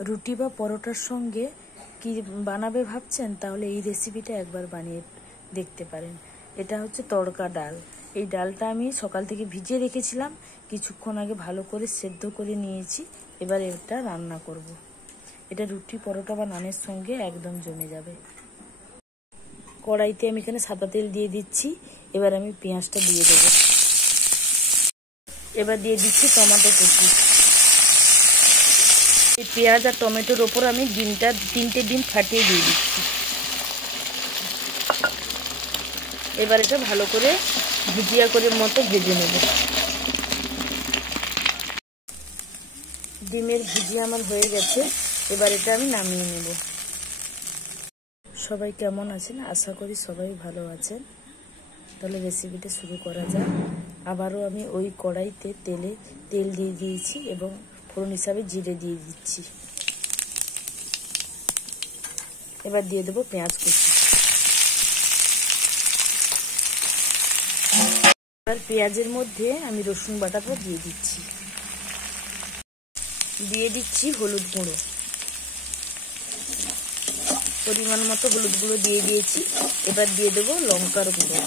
রুটি বা পরোটার সঙ্গে কি বানাবে ভাবছেন, তাহলে এই রেসিপিটা একবার বানিয়ে দেখতে পারেন। এটা হচ্ছে তড়কা ডাল। এই ডালটা আমি সকাল থেকে ভিজিয়ে রেখেছিলাম, কিছুক্ষণ আগে ভালো করে সেদ্ধ করে নিয়েছি। এবার এটা রান্না করব। এটা রুটি, পরোটা বা নানের সঙ্গে একদম জমে যাবে। কড়াইতে আমি এখানে সাদা তেল দিয়ে দিচ্ছি। এবার আমি পেঁয়াজটা দিয়ে দেবো। এবার দিয়ে দিচ্ছি টমেটো কুচি। এই পেঁয়াজ আর টমেটোর ওপর আমি 3টে ডিম ফাটিয়ে দিয়ে দিচ্ছি। এবার এটা ভালো করে ভুজিয়া করে মতো ভেজে নেব। ডিমের ভুজিয়া আমার হয়ে গেছে। এবার এটা আমি নামিয়ে নেব। সবাই কেমন আছেন? আশা করি সবাই ভালো আছেন। তাহলে রেসিপিটা শুরু করা যাক। আবারও আমি ওই কড়াইতে তেল দিয়ে দিয়েছি এবং ফোড়ন হিসাবে জিরে দিয়ে দিচ্ছি। এবার দিয়ে দেবো পেঁয়াজ কুচি। এবার পেঁয়াজের মধ্যে আমি রসুন বাটাটা দিয়ে দিচ্ছি। দিয়ে দিচ্ছি হলুদ গুঁড়ো, পরিমাণ মতো হলুদ গুঁড়ো দিয়ে দিয়েছি। এবার দিয়ে দেবো লঙ্কার গুঁড়ো।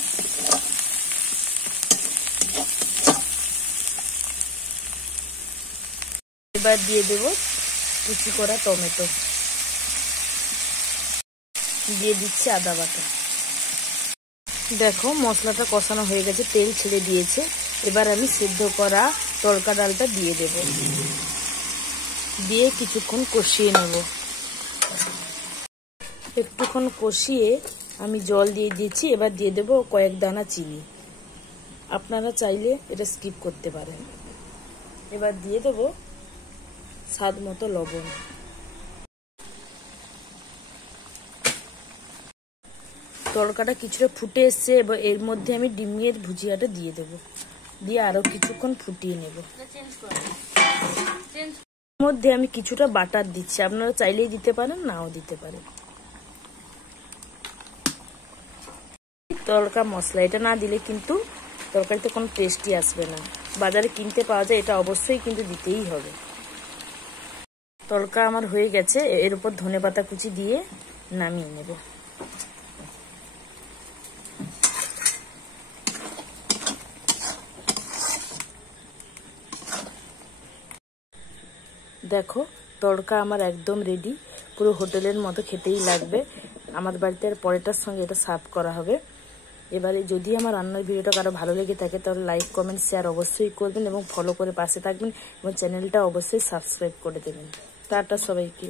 এবার দিয়ে দেবো কুচি করা টমেটো। দিয়ে দিচ্ছি আদা বাটা। দেখো মশলাটা কষানো হয়ে গেছে, তেল ছেড়ে দিয়েছে। এবার আমি সেদ্ধ করা তড়কা ডালটা দিয়ে দেব। দিয়ে কিছুক্ষণ কষিয়ে নেব। একটুক্ষণ কষিয়ে আমি জল দিয়ে দিয়েছি। এবার দিয়ে দেবো কয়েক দানা চিনি। আপনারা চাইলে এটা স্কিপ করতে পারেন। এবার দিয়ে দেবো স্বাদ মতো লবণ। তড়কাটা কিছুটা ফুটে এসছে। এবার এর মধ্যে আমি ডিমের ভুজিয়াটা দিয়ে দেবো। দিয়ে আরো কিছুক্ষণ ফুটিয়ে নেব। এর মধ্যে আমি কিছুটা বাটার দিচ্ছি। আপনারা চাইলেই দিতে পারেন, নাও দিতে পারেন। তড়কা মশলা এটা না দিলে কিন্তু তরকারিতে কোনো টেস্টই আসবে না। বাজারে কিনতে পাওয়া যায়, এটা অবশ্যই কিন্তু দিতেই হবে। তড়কা আমার হয়ে গেছে। এর উপর ধনেপাতা কুচি দিয়ে নামিয়ে নেব। দেখো তড়কা আমার একদম রেডি। পুরো হোটেলের মতো খেতেই লাগবে। আমার বাড়িতে আর পরেটার সঙ্গে এটা সার্ভ করা হবে। এবারে যদি আমার রান্নার ভিডিওটা কারো ভালো লেগে থাকে তাহলে লাইক, কমেন্ট, শেয়ার অবশ্যই করবেন এবং ফলো করে পাশে থাকবেন এবং চ্যানেলটা অবশ্যই সাবস্ক্রাইব করে দেবেন। টাটা সবাইকে।